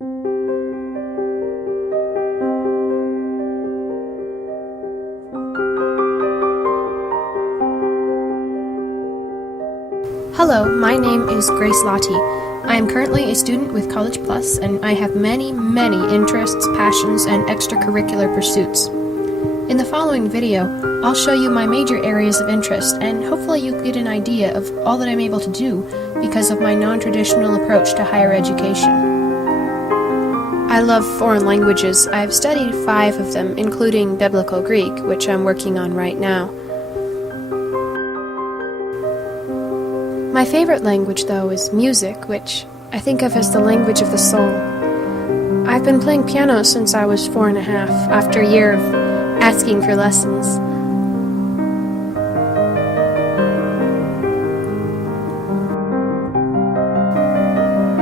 Hello, my name is Grace Lottie. I am currently a student with College Plus, and I have many interests, passions, and extracurricular pursuits. In the following video, I'll show you my major areas of interest, and hopefully you get an idea of all that I'm able to do because of my non-traditional approach to higher education. I love foreign languages. I've studied 5 of them, including Biblical Greek, which I'm working on right now. My favorite language, though, is music, which I think of as the language of the soul. I've been playing piano since I was 4 and a half, after a year of asking for lessons.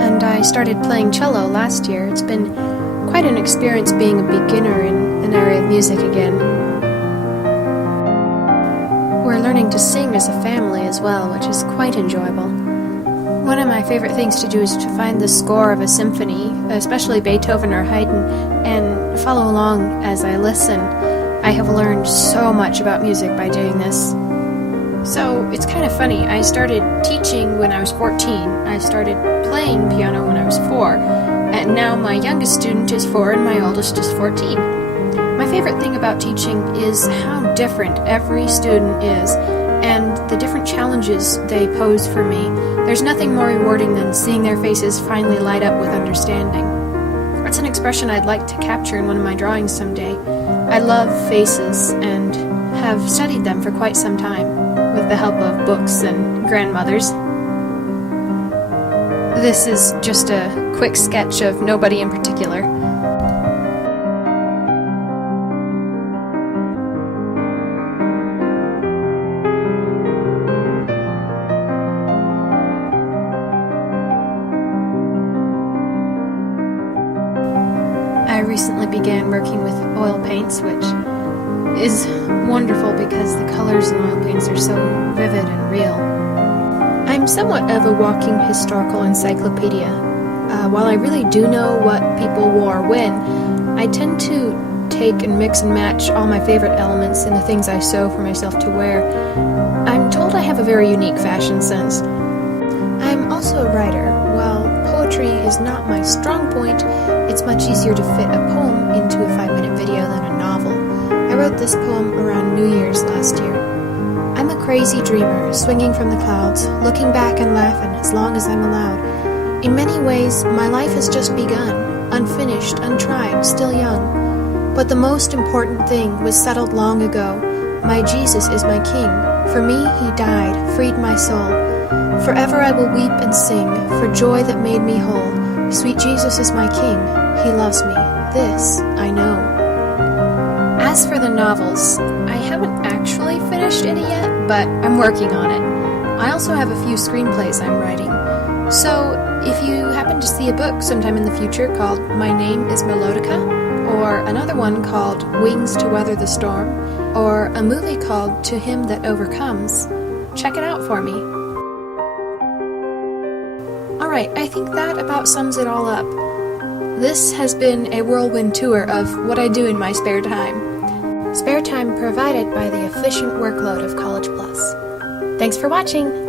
And I started playing cello last year. It's been quite an experience being a beginner in an area of music again. We're learning to sing as a family as well, which is quite enjoyable. One of my favorite things to do is to find the score of a symphony, especially Beethoven or Haydn, and follow along as I listen. I have learned so much about music by doing this. So it's kind of funny. I started teaching when I was 14. I started playing piano when I was 4. And now my youngest student is 4 and my oldest is 14. My favorite thing about teaching is how different every student is and the different challenges they pose for me. There's nothing more rewarding than seeing their faces finally light up with understanding. That's an expression I'd like to capture in one of my drawings someday. I love faces and have studied them for quite some time with the help of books and grandmothers. This is just a quick sketch of nobody in particular. I recently began working with oil paints, which is wonderful because the colors in oil paints are so vivid and real. I'm somewhat of a walking historical encyclopedia. While I really do know what people wore when, I tend to take and mix and match all my favorite elements in the things I sew for myself to wear. I'm told I have a very unique fashion sense. I'm also a writer. While poetry is not my strong point, it's much easier to fit a poem into a 5-minute video than a novel. I wrote this poem around New Year's last year. I'm a crazy dreamer, swinging from the clouds, looking back and laughing as long as I'm allowed. In many ways, my life has just begun, unfinished, untried, still young. But the most important thing was settled long ago. My Jesus is my King. For me, he died, freed my soul. Forever I will weep and sing, for joy that made me whole. Sweet Jesus is my King, he loves me, this I know. As for the novels, I haven't actually finished any yet, but I'm working on it. I also have a few screenplays I'm writing. So, if you happen to see a book sometime in the future called My Name is Melodica, or another one called Wings to Weather the Storm, or a movie called To Him That Overcomes, check it out for me. Alright, I think that about sums it all up. This has been a whirlwind tour of what I do in my spare time. Spare time provided by the efficient workload of College Plus. Thanks for watching!